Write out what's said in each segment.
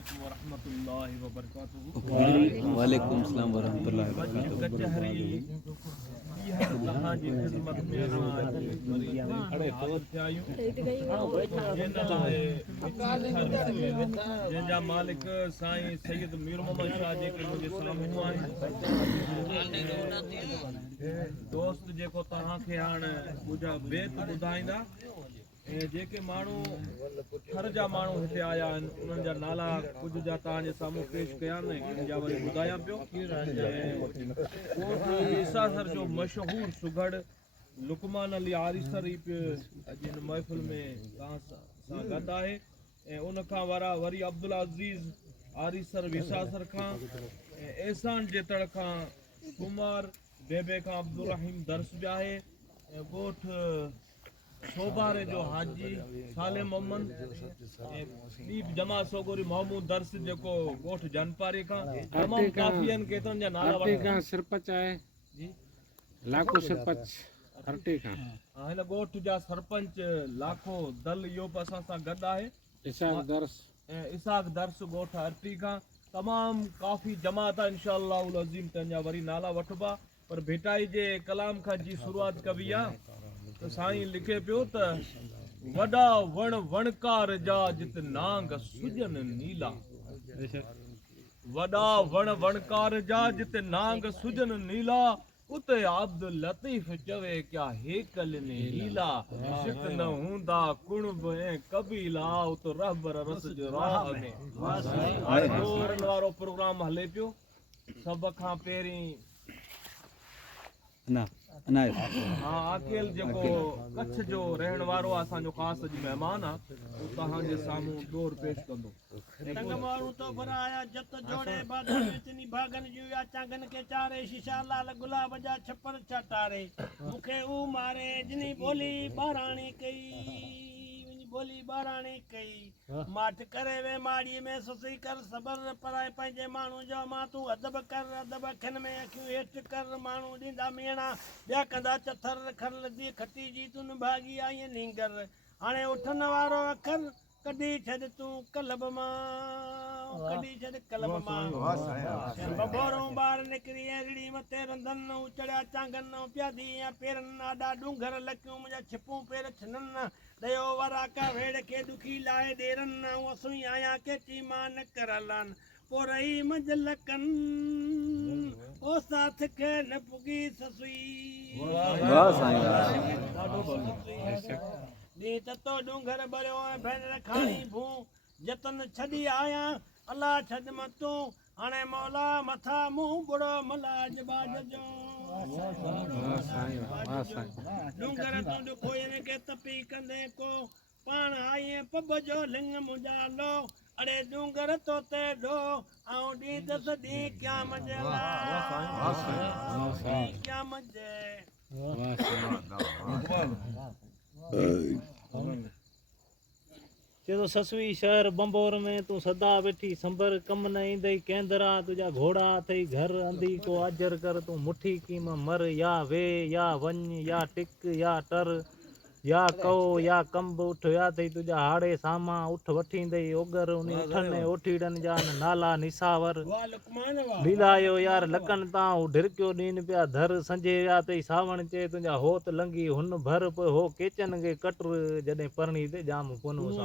अलैकुम वरहमतुल्लाहि वबरकातुहू। वालेकुम सलाम वरहमतुल्लाहि वबरकातुहू। कचहरी तव्हां जी ख़िदमत में असां हाज़िर थिया आहियूं। जंहिंजा मालिक साईं सैयद मीर मोहम्मद शाह जेके मुंहिंजे साम्हूं आहिनि, दोस्त जेको तव्हांखे हाणे बेत ॿुधाईंदा, ऐं जेके माण्हू हर जा माण्हू हिते आया आहिनि उन्हनि जा नाला कुझु जा तव्हांजे साम्हूं पेश कया आहिनि, जा वरी ॿुधायां पियो। ईसासर जो मशहूरु सुघड़ लुकमान अली आरिसर ई पियो अॼु हिन महफ़िल में तव्हां सां गॾु आहे। ऐं उनखां वरी अब्दुल अज़ीज़ आरिसर विसासर खां, ऐं एहसान जेतड़ खां कुमार बेबे खां अब्दुल रहीम दर्स बि आहे, ऐं ॻोठ सोबारे जो हाजी साले मोहम्मद, ऐं ॿी जमा सोगोरी महमूद दर्स जेको ॻोठ जनपारे खां तमामु काफ़ी आहिनि। केतिरनि जा नाला खां सरपंच आहे जी, लाखो सरपंच अर्टे खां हिन ॻोठ जा सरपंच लाखो दल इहो बि असां सां गॾु आहे। इसाक दर्स ऐं इसाक दर्स ॻोठ अर्टी खां तमामु काफ़ी जमात आहे इंशाअल्लाह उल अज़ीम, तंहिंजा वरी नाला वठिबा। पर भेटाई जे कलाम खां जी शुरूआत कबी आहे त साईं लिखे पियो त वॾा वण वणकार जा जित नांग सुजन नीला, वॾा वण वणकार जा जिते नांग सुजन नीला, उते अब्द लतीफ़ चवे क्या हेकल ने हीला, शिक न हूंदा कुणब ऐं कबीला, उत रहबर रस जो राह में। हाणे दोरनि वारो प्रोग्राम हले पियो। सभ खां पहिरीं आकेल जेको कच्छ जो रहण वारो आहे, असांजो ख़ासि अॼु महिमान आहे, उहो तव्हांजे साम्हूं दौर पेश कंदो। तंग मारू तो भराया जत जोड़े बादल इतनी भागन जुया चांगन के चारे, शीशा लाल गुलाब जा छप्पर छटारे, मुखे ऊ मारे जिनी बोली बाराणी कई, बोली बाराणी कई, माठ करे वे माड़ी में सुसी कर सबर पराए पंहिंजे माण्हू जो मां तू अदब कर, अदब खिन में अखियूं हेठ कर, माण्हू ॾींदा मेणा ॿिया कंदा चथर, खर लदी खटी जी तुन भागी आई नींगर, हाणे उठन वारो अखर कढी छॾ तूं कलब मां, कढी छॾ कलब मां। बबोरूं ॿार निकिरी रिड़ी मथे रंधन, चढ़िया चांगन प्यादी पेरन, आॾा डूंगर लकियूं मुंहिंजा छिपूं पेर छिनन, दयो वारा का वेड़ के दुखी लाए डेरन, सुई आया के चीमा न करलन, पो रही मजलकन ओ साथ के न पुगी ससुई। नी ततो डूंगर भरियो ऐं भेनर खाणी भूं, जतन छॾी आया अल्लाह छॾ मतूं, हाणे मौला मथा मुंहुं बुड़ो मलाज बाज जो, डूंगर तूं ॾुखो के तपी कंदे को, पाण आई पब जो लिंग मुंहिंजा लो, अड़े डूंगर तोते डो आऊं ॾी दस ॾी क्या मजे क्या मजे। चलो ससवी शहर बंबोर में तू सदा वेठी संबर कम न ईंदई केंदरा, तुझा घोड़ा थई घर अंधी को आजर कर, तू मुठी कीम मर या वे या वन या टिक या टर या कहो या कंब, उठ या थई तुझा हाड़े सामा उठ वठींदई ओगर, उन उठन ओठीड़न जा नाला निसावर, लीलायो यार लकन तां ढिरकियो ॾीन पिया धर, संजे या थई सावण चे तुझा होत लंगी हुन भर, हो केचन गे कटर जॾहिं परणी ते जाम पुनो सा।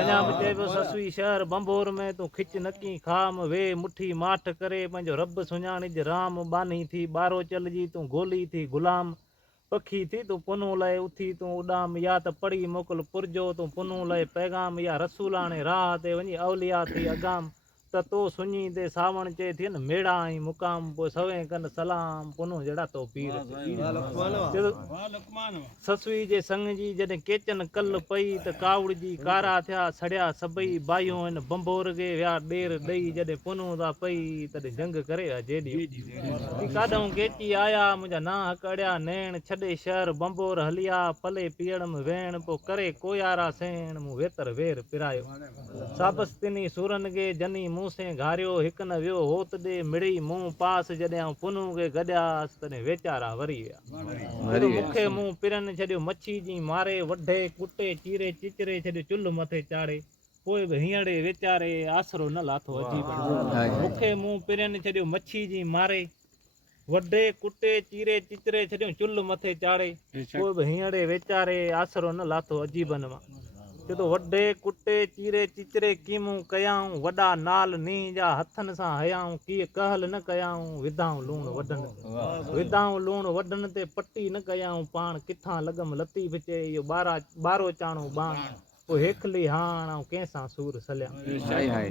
अञा बि चए पियो ससवी शहर बंबोर में तूं खिच नकी खाम, वे मुठी माठ करे पंहिंजो रब सुञाणिज राम, बानी थी ॿारो चलजी तूं गोली थी गुलाम, पखी थी तूं पुनू लए उथी तूं उॾाम, या त पढ़ी मोकल पुरजो तूं पुनू लए पैगाम, या रसूलाणे राह ते वञी अवलिया थी अगाम, त तो सुञी ते सावण चे थियन मेड़ा ऐं मुकाम, पोइ सवें कन सलाम पुनू जड़ा तो पीर। ससुई जे संग जी जॾहिं केचन कल पई, त कावड़ जी कारा थिया सड़िया सभई, बायूं आहिनि बंबोर गे विया ॾेर ॾेई, जॾहिं पुनू था पई तॾहिं जंग करे जेॾी काॾऊं केची आया मुंहिंजा नाह कड़िया नैण, छॾे शहर बंबोर हलिया पले पीअण में वेण, पोइ करे कोयारा सेण मूं वेतर वेर पिरायो, साबस तिनी सुरन गे जनी मूं से घारियो, हिक न वियो होत ॾे मिड़ी मूं पास, जॾहिं आऊं पुनू गे गॾियास तॾहिं वेचारा वरी विया, मूंखे मूं पिरन छॾियो मच्छी जी मारे, वढे कुटे चीरे चिचरे छॾियो चुल्ह मथे चाढ़े, पोइ बि हींअर वीचारे आसरो न लाथो अजीब मूंखे मूं पिरनि छॾियो मच्छी जी मारे वॾे कुटे चीरे चिचरे छॾियो चुल्ह मथे चाढ़े पोइ बि हींअर वीचारे आसरो न लाथो अजीबन मां छो त वॾे कुटे चीरे चिचरे कीमूं कयाऊं वॾा नाल नींहं जा हथनि सां हयाऊं कीअं कहल न कयाऊं विधाऊं लूणु वॾनि ते पटी न कयाऊं पाण किथां लॻम लतीफ़ चए इहो ॿारो चाणो बाण पोइ हेखली हाण ऐं कंहिंसां सूर सलिया हाय हाय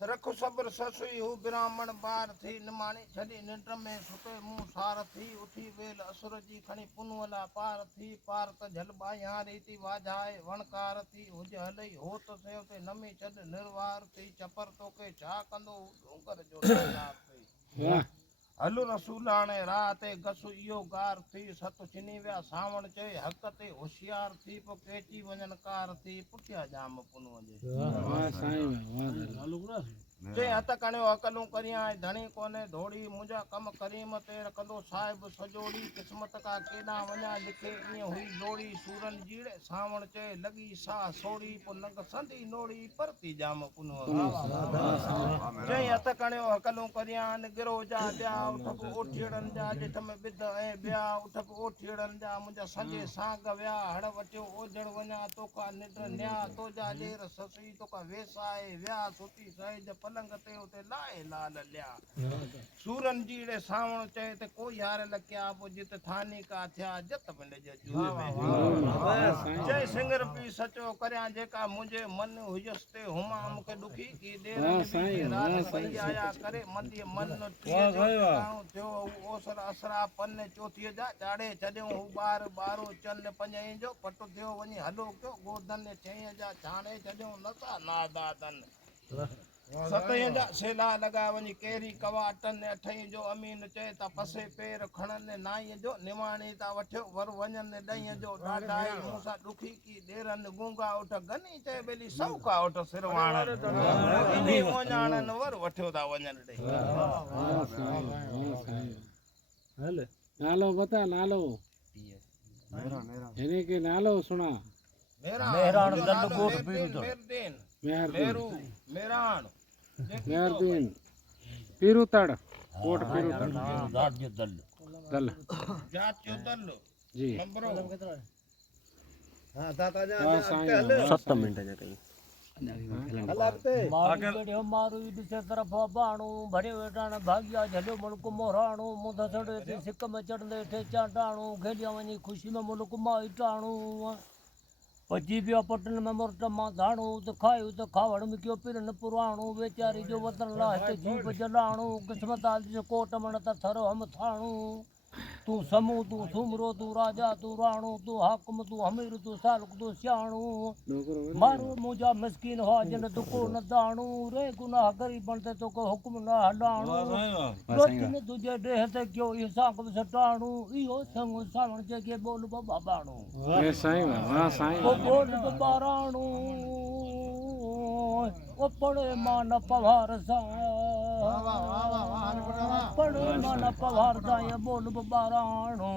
रख सब्र ससुई हू ब्राह्मण बार थी निमाणी छॾी निंड में सुते मुंह सार थी उठी वेल असुर जी खणी पुनवला पार थी पार त झलबाई हारी थी वाजाए वणकार थी हुज हलई हो त सेव ते नमी छॾ निर्वार थी चपर तोखे छा कंदो डूंगर जो डालार थी हलु रसूलाणे राह ते गसु इहो गार थी सत छिनी विया सावण चए हक़ ते होशियार थी पोइ केची वञनि कार थी पुठिया जाम पुन वञे जे हथ कणियो अकलूं करियां धणी कोने धोड़ी मुंहिंजा कम करीम ते रखंदो साहिब सजोड़ी क़िस्मत का केॾां वञा लिखे ईअं हुई लोड़ी सूरन जीड़े सावण चए लॻी साह सोड़ी पोइ नंग संदी नोड़ी परती जाम पुन जे हथ कणियो अकलूं करियां गिरो जा ॿिया उठक ओठीड़नि जा ॾिठ में ॿिध ऐं ॿिया उठक ओठीड़नि जा मुंहिंजा संजे सांग विया हड़ वटियो ओझड़ वञा तोखा निंड न्या तोजा ॾेर ससुई तोखा वेसाए विया सुठी सहेज पलंग ते उते लाए लाल लिया सूरन जीड़े सावण चए ते कोई हार लकिया पोइ जित थानी का थिया जत पिंड जे जूए में जय सिंगर पी सचो करियां जेका मुंहिंजे मन हुजस ते हुमा मूंखे दुखी की देर रात पई आया करे मंदी मन थियो ओसर असरा पन चौथीअ जा चाड़े छॾियो हू ॿारो चल पंजई जो पट थियो वञी हलो कयो गोधन छह जा छाणे छॾियो नसा नादादन सतई जा सेला लॻा वञी केरी कवाटन अठई जो अमीन चए त पसे पेर खणनि नाईअ जो निवाणी ता वठियो वर वञनि ॾहीं जो ॾाढाई मूंसां ॾुखी की ॾेरनि गूंगा उठ गनी चए बेली सौका उठ सिरवाणनि इनी ओञाणनि वर वठियो ता वञनि ॾे नालो बता नालो इन्हीं के नालो सुना मेहरान मेहरदीन पीरुतड़ कोट पीरुतड़ दल जी मारू ॾिसे तरफ़ बाणू भरे वेठाण भाग्या झलियो मुल्क मोराणू मुंद सड़े ते सिक में चढ़ंदे थे चाटाणू खेलिया वञी ख़ुशी में मुल्क मां इटाणू भॼी पियो पटन में मुर्ट मां धाणू त खायो त खावड़ मिकियो पिरन पुराणू वेचारी जो वतन लाहे ते जीव जलाणू क़िस्मत जो कोट मण त थर हम थाणू तू समू तू सुमरो तू राजा तू राणू तू हाकम तू हमीर तू सालक तू सियाणू मारो मुंहिंजा मिसकीन हुआ जिन दुको न दाणू रे गुनाह करी बनते तो को हुक्म न हलाणू रोचन तुझे देह ते क्यों हिसाब सटाणू इहो संग सावण जेके बोल बाबा बाणू ए साईं वाह साईं ओ बोल बाबा राणू ओ पड़े मान पवार सा पड़े मान पवार सा ये बोल बाबा राणू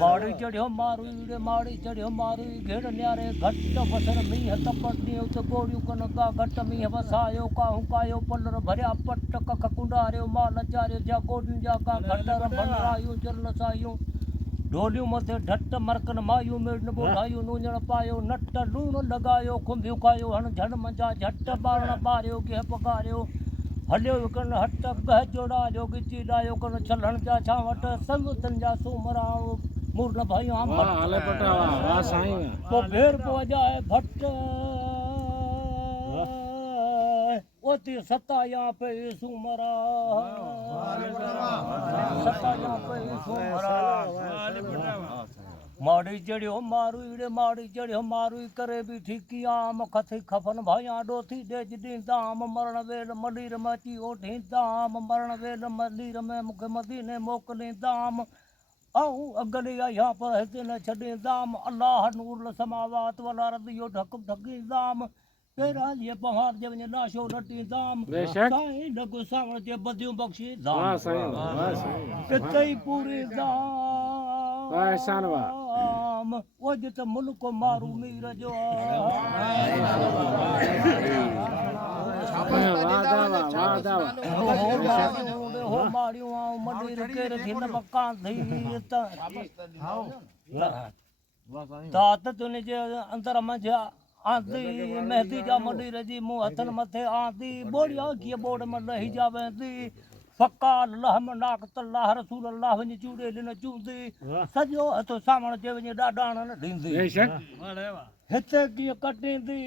माड़ी चढ़ियो मारू रे माड़ी चढ़ियो मारू घेड़ न्यारे घट वसर मींह तपटनी उत गोड़ियूं कनका घट मींह वसायो काहू कायो पलर भरिया पट कख कुंडारियो माल चारियो जा गोड़ियूं जा का घटर बनरायूं चरण सायूं ढोलियूं मथे ढट मरकन मायूं मिड़न बोलायूं नूंजण पायो नट लूण लगायो खुंबियूं खायो हण झड़ मंझा झट बारण बारियो के पकारियो हलियो विकन हट गह जोड़ायो गिची डायो कन छलहण जा छावट संगतन जा सूमराओ मुरन भाई हम हाले पटा वाह साईं को भेर पो जाए भट्ट ओती सताया पे सूमरा सताया पे सूमरा माड़ी चढ़ियो मारू रे माड़ी चढ़ियो मारू करे भी ठीकी आम खथी खफन भाया डोथी डेज दी दाम मरण वेल मलीर मची ओठी दाम मरण वेल मलीर में मुख मदीने मोकली दाम आऊं अगली यहाँ पर हिते न छॾे दाम अल्लाह नूर समावात वाला रदियो ढक ढकी दाम तेरा ये पहाड़ जे वञे लाशो लटी दाम साईं लॻो सावण जे बदियूं बख़्शी दाम वाह साईं किते पूरी दाम वाह एहसान वाह वो जित मुल्क मारू मीर जो हो मारियो मडी के रखिन मक्का धी तात तुने जे अंदर मंझ आंदी मेहदी जा मडी रजी मुंह हथन मथे आंदी बोड़िया की बोड़ में रही जावेंदी फक्का अल्लाह मनाक तल्लाह रसूल अल्लाह वनी चूड़े लिन चूंदी सजो हथो सामण जे वनी डाडाण न ढींदी बेशक हिते की कटींदी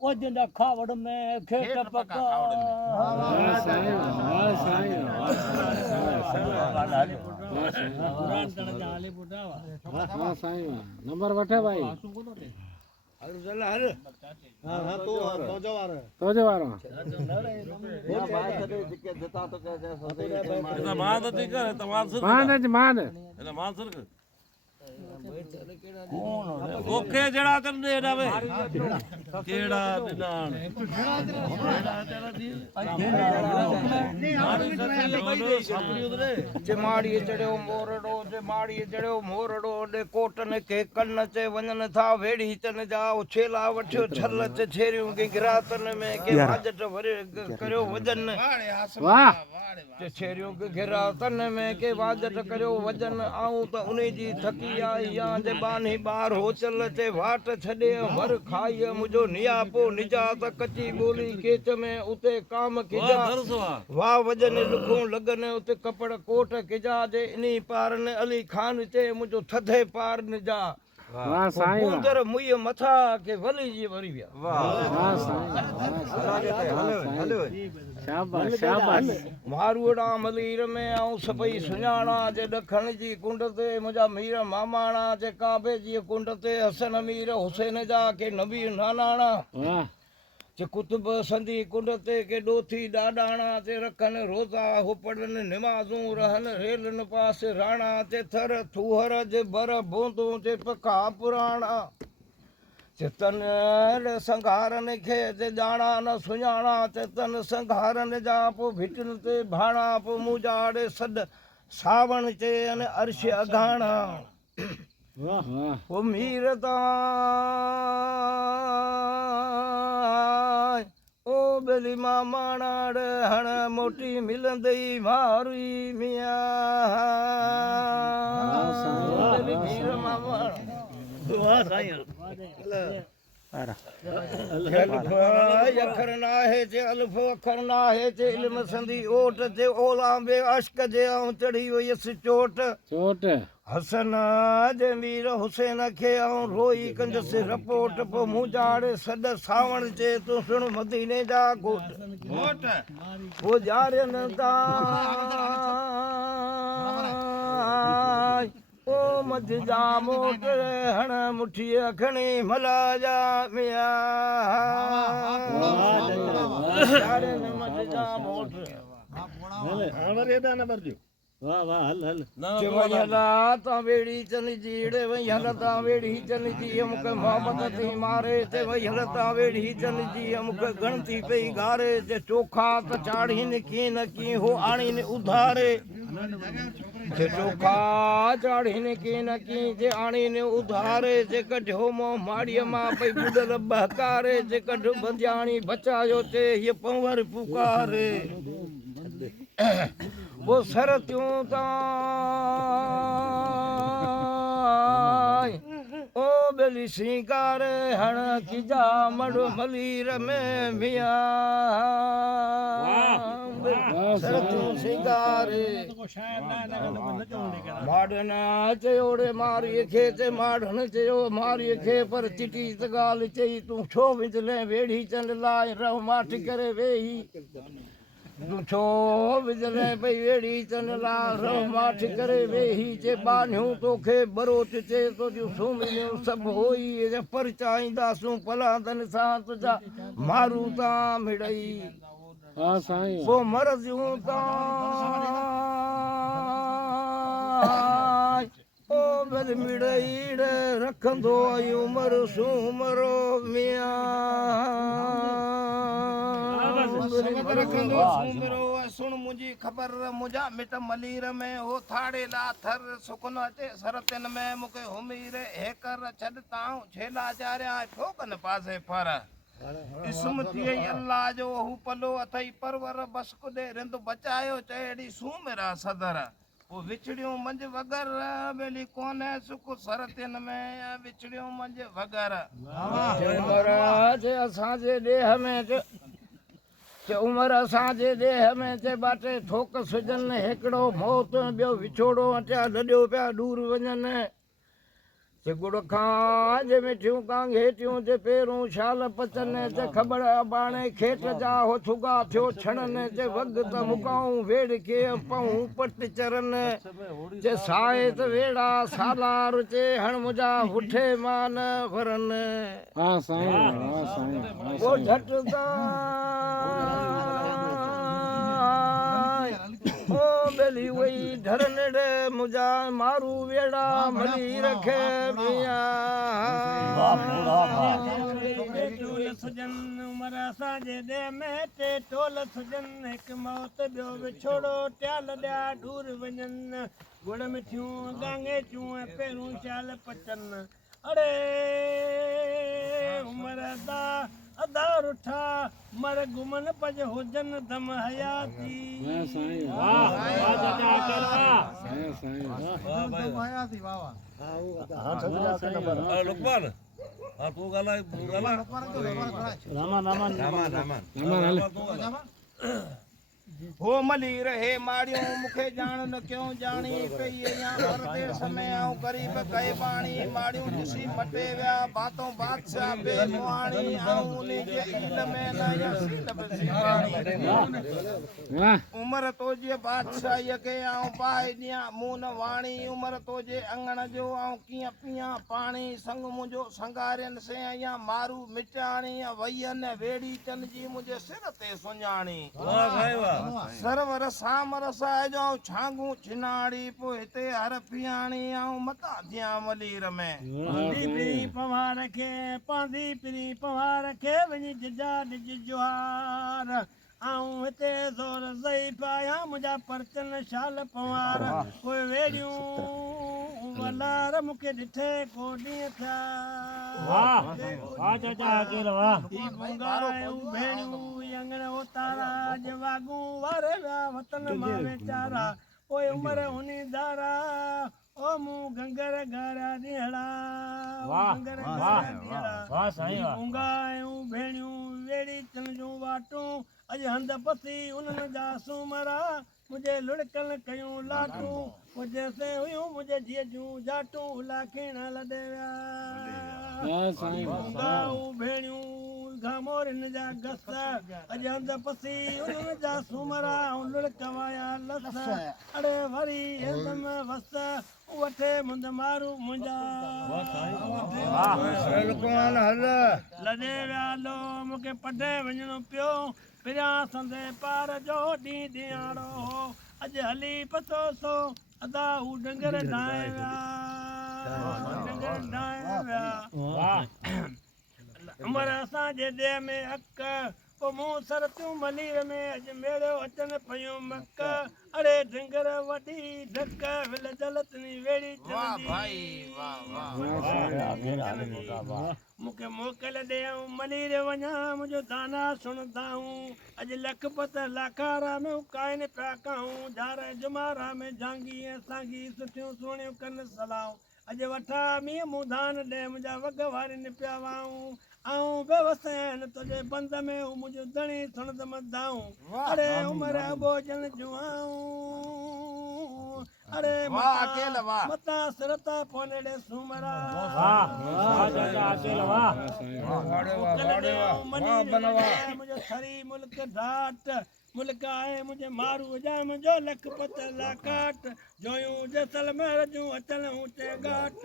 ओ जिंदा खावड़ में खेत पक्का वाह साईं वाह साईं वाह साईं वाह नंबर वठे भाई तो जवारो मान ओके जड़ा करने रवे केड़ा दिनान जे माड़ीअ चढ़ियो मोरड़ो जे माड़ीअ चढ़ियो मोरड़ो ॾे कोटन खे कन चे वञनि था वेड़ी चन जा उछेला वठियो छल चे छेरियूं के गिरातन में के बाजट भरे करियो वजन वाह जे छेरियूं के गिरातन में के बाजट करियो वजन आऊं त उन जी थकी आई या जे बानी बार हो चल चे वाट छॾे वर खाई मुंहिंजो नियापो निजात कची ॿोली केच में उते काम किजा वाह वजन लुखूं लगन उते कपड़ कोट किजा जे इनी पारन अली खान चे मुंहिंजो थधे पार निजा वाह साईं वाह उंदर मुई मथा के वली जी वरी विया वाह साईं शाबाश शाबाश मारूड़ा मलीर में आऊं सभई सुञाणा जे ॾखण जी कुंड ते मुंहिंजा मीर मामाणा जे काबे जी कुंड ते हसन मीर हुसैन जा के नबी नानाणा वाह जे कुतुब संधी कुंड ते के ॾोथी ॾाॾाणा ते रखन रोज़ा हो पढ़न निमाज़ूं रहन रेलन पास राणा ते थर थूहर जे बर बूंदूं ते पखा पुराणा चितन संघारन खे जे ॼाणा न सुञाणा चितन संघारन जा पोइ भिटन ते भाणा पोइ मुजाड़े सॾ सावण चे अन अर्श अघाणा वाह वाह ओ मीर ताई ओ बेली मामाणाड़ हण मोटी मिलंदई मारुई मिया बेली मीर मामाण अखर नाहे जे अल्फ अखर नाहे जे इल्म संधी ओट जे ओला बे अश्क जे आऊं चढ़ी वयसि चोट चोट हसन जे मीर हुसैन खे आऊं रोई कंदसि रपोट पो मुंजाड़े सॾ सावण जे तूं सुण मदीने जा घोट पो ॼारन ताई ओ मध जा मोट हण मुठीअ खणी मला जा मिया ॼारन मध जा मोट वाह वाह हल हल जे वयला ता वेड़ी चन जीड़े वयला ता वेड़ी चन जी मुके मोहब्बत थी मारे ते वयला ता वेड़ी चन जी मुके गणती पई गारे जे चोखा त चाढ़ी न की हो आणी ने उधारे जे चोखा चाढ़ी न की जे आणी ने उधारे जे कढो मो माड़ीअ मां पई बुडल बहकारे जे कढ बंदियाणी बचायो चे ये पंवर पुकारे वो सर त्यों ताई ओ बेली सिंगार हण की जा मड़ो मलीर में मिया सर त्यों सिंगारे माडना चयोड़े मारिए खे ते माडन चयो मारिए खे पर चिटी त गाल चई तू छो विजले वेड़ी चंद लाए रह माठ करे वेही तूं छो विजले पई वेड़ी चन लाल माठ करे वेही जे बानियूं तोखे बरोच चे तुझियूं सुमिलियूं सभु होई जे परचाईंदासूं पलादन सां तुंहिंजा मारू तां मिड़ई वाह साईं पोइ मरजियूं तां ओ बल मिड़ईड़ रखंदो आई उमर सूमरो मिया रखंदो सूमरो सुन मुंहिंजी ख़बर मुंहिंजा मिट मलीर में हो थाड़े ला थर सुखन अचे सरतिन में मूंखे हुमीर हेकर छॾताऊं छेला चारिया ठोकन पासे फर इस्म थिए अल्लाह जो हू पलो अथई परवर बस कुॾे रिंद बचायो चएड़ी सूमिरा सदर वो विछड़ियूं मंझ वगर बेली कोने सुख सरतिन में विछड़ियूं मंझ वगर महाराज असांजे ॾेह में उमिरि असांजे ॾेह में बाटे थोक सुजनि हिकिड़ो मौत ॿियो विछोड़ो अटिया लॾियो पिया दूर वञनि गुड़ खां जे मिठियूं कांगेटियूं ते पेरूं छाल पचनि ते ख़बर बाणे खेत जा हो थुगा थियो छणनि ते वग त मुकाऊं वेड़ खे पऊं पट चरनि जे साए त वेड़ा सालार चे हण मुंहिंजा पुठे मान वरनि हाँ साईं हाँ साईं वो झटदा ओ बेली वही धरनेड़े मुझा मारू वेड़ा मली रखे मिया टोल सुजन उमर असांजे ॾे में टे टोल सुजन हिकु मौत ॿियो विछोड़ो ट्याल ॾिया दूर वञनि गुड़ मिठियूं गांगेटियूं ऐं पेरूं शाल पचनि अड़े उमर अदा रुठा मर गुमन पज हुजन दम हयाती हाँ साईं वाह वाह चाचा अकेल वाह हाँ साईं हो मली रहे माड़ियों मुखे जान न क्यों जानी पई या मरते समय आऊं गरीब कई बाणी माड़ियों ॾिसी मटे विया बातों बादशाह बे मुआणी आऊं उन्हीं जे इल्म में न यसील बसीवाणी वाह उमर तो जे बादशाह के आऊं पाए दिया मून वाणी उमर तो जे अंगण जो आऊं किया पिया पानी संग मुझो संगारन से या मारू मिटाणी वयन वेड़ी चन जी मुझे सिर ते सुञाणी सरवर सामर साजो छांगू छिनाड़ी पो हिते हर पियाणी आऊं मता दिया मलीर में पांदी पिरी पवार खे पांदी पिरी पवार खे वञी जजा ॾिज जुहार आऊं हिते ज़ोर ज़ई पाया मुंहिंजा परचन शाल पवार पोइ वेड़ियूं वलार मूंखे ॾिठे को ॾींहं थिया वाह वाह चाचा अकेल वाह भुंगायूं भेड़ियूं अंगण उतारा जवागूं वारे विया वतन मां वेचारा पोइ उमिरि उनी दारा ओ मूं गंगर गारा ॾियड़ा वाह गंगर वाह गारा ॾियड़ा वाह साईं वाह भुंगायूं भेड़ियूं वेड़ी चन जूं वाटूं अॼु हंध पसी उन्हनि जा सूमरा मुंहिंजे लुड़कल कयूं लाटूं जैसे हुयूं मुंहिंजे धीअ जूं जाटूं लाखीण लॾे विया हाँ साईं भुंगाऊं भेड़ियूं घामोरिन जा गस अॼु हंध पसी उन्हनि जा सूमरा ऐं लुड़क वाया लस अड़े वरी हिंदम वस वठे मुंद मारू मुंहिंजा लॾे विया लो मूंखे पढ़े वञणो पियो पिरियां संदे पार जो ॾींहुं ॾियारो अॼु हली पतो सो अदा हू डंगर ढाए विया डंगर ढाए विया वाह उमर असांजे ॾे में हक पोइ मूं सरतियूं मलीर में अॼु मेड़ियो अचनि पियूं मक अड़े डंगर वॾी ढक विल जलतनी वेड़ी वाह भाई वाह वाह मूंखे मोकल ॾियऊं मलीर वञा मुंहिंजो दाना सुणंदाऊं अॼु लखपत लाखारा में काइन पिया कयूं झार जुमारा में झांगी ऐं सांगी सुठियूं सुहिणियूं कनि सलाऊं अॼु वठा मींहं मूं धान ॾे मुंहिंजा वग वारिनि पिया वाऊं आऊं बेवस आहिनि तुंहिंजे बंद में हू मुंहिंजो धणी सुणंदमि दाऊं अड़े उमिरि अबोजन जुआऊं अड़े मता सिरता पोनेड़े सूमरा वाह वाह चाचा अकेल वाह मुंहिंजो थरी मुल्क ढाट मुल्क आहे मुंहिंजे मारू जा मुंहिंजो लखपत लाकाट जोयूं जैसलमेर जूं अचल ऊंचे घाट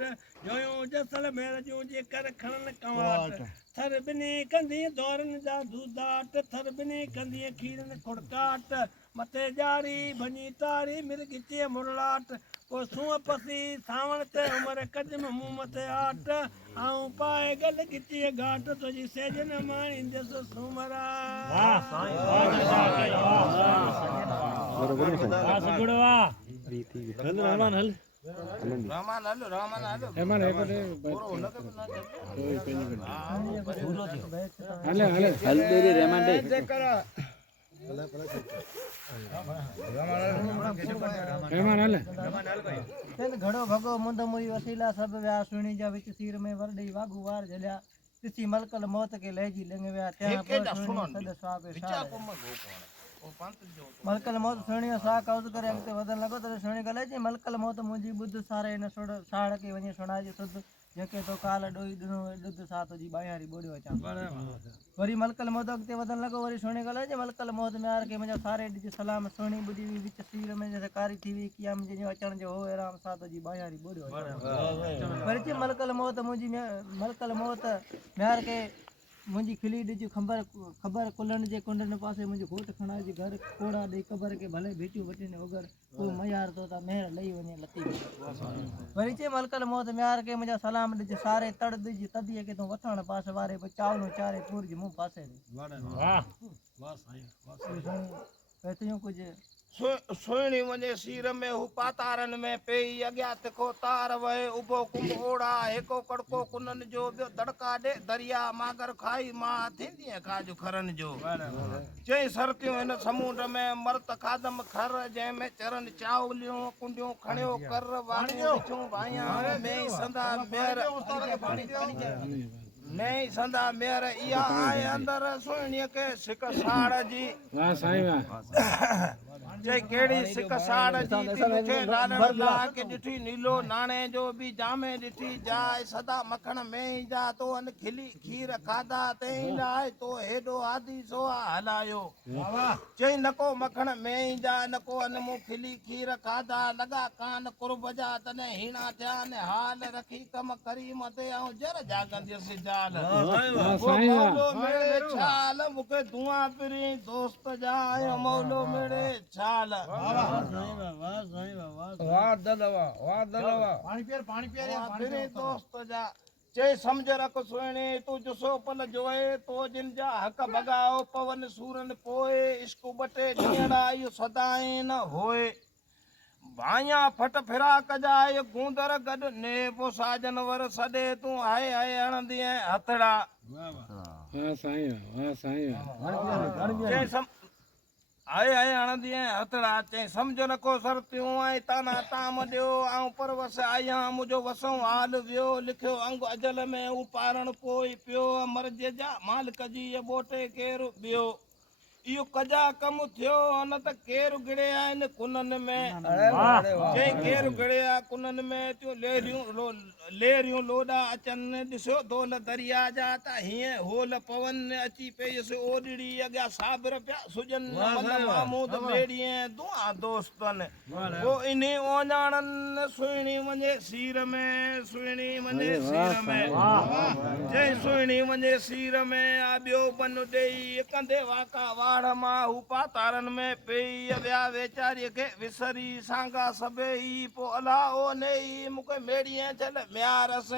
जोयूं जैसलमेर जूं जेकर खणनि कवाट थर बिनी कंदी दौरनि जा दूधाट थर बिनी कंदी खीरनि खुड़काट मथे जारी भनी तारी मिर्गिचे मुरलाट को सूह पसी सावण ते उमर कदम मुंह मथे आट आऊं पाए गल गिची घाट तुझी सेजन माणी दस सुमरा रहमान हलो એમાં એક દે पूरो लगे ना કોઈ પેની કરી हां હાલે હાલે હલ્દી રહેમાન દે એમાં હાલે घड़ो भगो मुंद मुई वसीला सब व्या सुणी जा विच सीर में वरडी वागू वार जलिया तिथि मलकल मौत के लेजी लेंगे व्या त्या के जा सुनो सद स्वाबे विचार को मत वो पंत जो मलकल मौत सुणियो सा कौज करे अंते वदन लगो तरे सुणी गले जी मलकल मौत मुजी बुद्ध सारे न सोड़ साड़ के वने सुणाजे सुध जके तो काल डोई दुनो दुध सात जी बायारी बोडियो चा वरी मलकल मौत अंते वदन लगो वरी सुणी गले जी मलकल मौत में आर के मजा सारे दी सलाम सुणी बुदी विच सीर में जैसे कारी थी किया मुझे जो अचण जो हो राम सात जी बायारी बोडियो वरी जी मलकल मौत मुजी में मलकल मौत म्यार के मुंजी खिली दी खबर खबर कुलन जे कुंडन पासे मुंजी घोट खणा जी घर कोड़ा दे कबर के भले भेटियो बटीने वगर कोई मयार तो ता मेहर लई वने लती वरी चे मलकल मौत म्यार के मुजा सलाम दी सारे तड़ दी तदिए के तो वठण पास वारे बचाव नो चारे पूर जी मुंह पासे वाह वाह सही वाह कुछ सुहिणी वञे सीर में हू पातारनि में पेई अॻियां तिखो तार वहे उभो कुंभ ओड़ा हिको कड़को कुननि जो ॿियो दड़का ॾे दरिया मागर खाई मां थींदी काज खरनि जो चई सरतियूं हिन समुंड में मर्त खादम खर जंहिंमें चरन चावलियूं कुंडियूं खणियो कर वाणियूं ॾिठूं भाइयां में संदा मेहर नहीं संदा मेहर इहा आहे अंदर सुहिणीअ के सिक साड़ जी વાહ સાईं વાહ जे केड़ी सिक साड़ जी मुखे लालण ला के ॾिठी नीलो नाणे जो भी जामे ॾिठी जाए सदा मखण में ही जा तो अन खिली खीर खादा तई लाए तो हेडो आदि सोआ हलायो चई नको मखण में ही जा नको अन मु खिली खीर खादा लगा कान कुर्ब जा तने हीणा थिया ने हाल रखी कम करी मते आऊं जर जागंदियस जाल मौलो मेरे छाल मुखे दुआ पिरी दोस्त जा मौलो मेरे छाल वाह दलवा पानी पियर फिरे दोस्त जा चे समझ रख सुहिणे तू जुसो पल जोए तो जिन जा हक भगाओ पवन सूरन पोए इश्क बटे ॾींहड़ा इहो सदाईं न होए भाइया फट फिराक जाए गूंदर गॾ ने पो साजन वर सॾे तूं हाय हाय हणंदी ऐं हथड़ा વાહ સાईं चई आए आए हणंदी ऐं हथड़ा चई सम्झ नको सरतियूं ऐं ताना ताम ॾियो ऐं परवस आहियां मुंहिंजो वसऊं हाल वियो लिखियो अंग अजल में हू पारण पोइ पियो मर्ज जा मालिक जी ॿोटे केरु ॿियो इहो कजा कम थियो न त केरु गिड़िया आहिनि कुननि में चई केरु गिड़िया कुननि में थियो लेरियूं लोॾा अचनि ॾिसो दोल दरिया जा त हीअं होल पवन अची पेयसि ओॾड़ी अॻियां साबिर पिया सुजन महमूद बेड़ीअ दुआ दोस्तनि पोइ इन ओञाणनि सुहिणी वञे सीर में सुहिणी वञे सीर में चई सुहिणी वञे सीर में आ ॿियो बन ॾेई कंधे वाका वाड़ मां हू पातारनि में पेई विया वेचारीअ खे विसरी सांगा सबई पोइ अला ओ नेई मूंखे मेड़ीअ छल म्यारस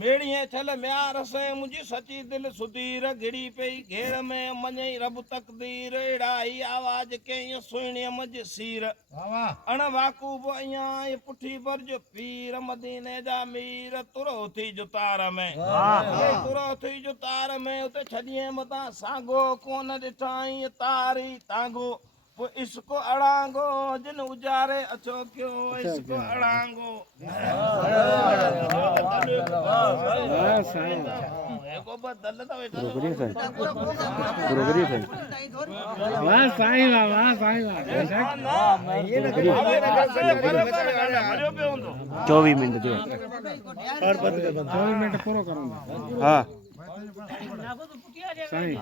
मेड़ीअ छल म्यारस मुंहिंजी सची दिलि सुधीर घिड़ी पई घेर में मञई रब तकदीर अहिड़ा ई आवाज़ कई सुहिणीअ मंझि सीर अण वाकूब अयां पुठी बरज पीर मदीने जा मीर तुरो थी जुतार में तुरो थी जुतार में उते छॾिए मतां सांगो कोन ॾिठाई तारी तांगो पोइ इश्को अड़ांगो जिन उजारे अचो क्यों इश्को अड़ांगो વાહ સાईं एको बदल तो बेटा વાહ સાईं વાહ સાईं વાહ 24 મિનિટ જો 24 મિનિટ પૂરો કરો હા સાईं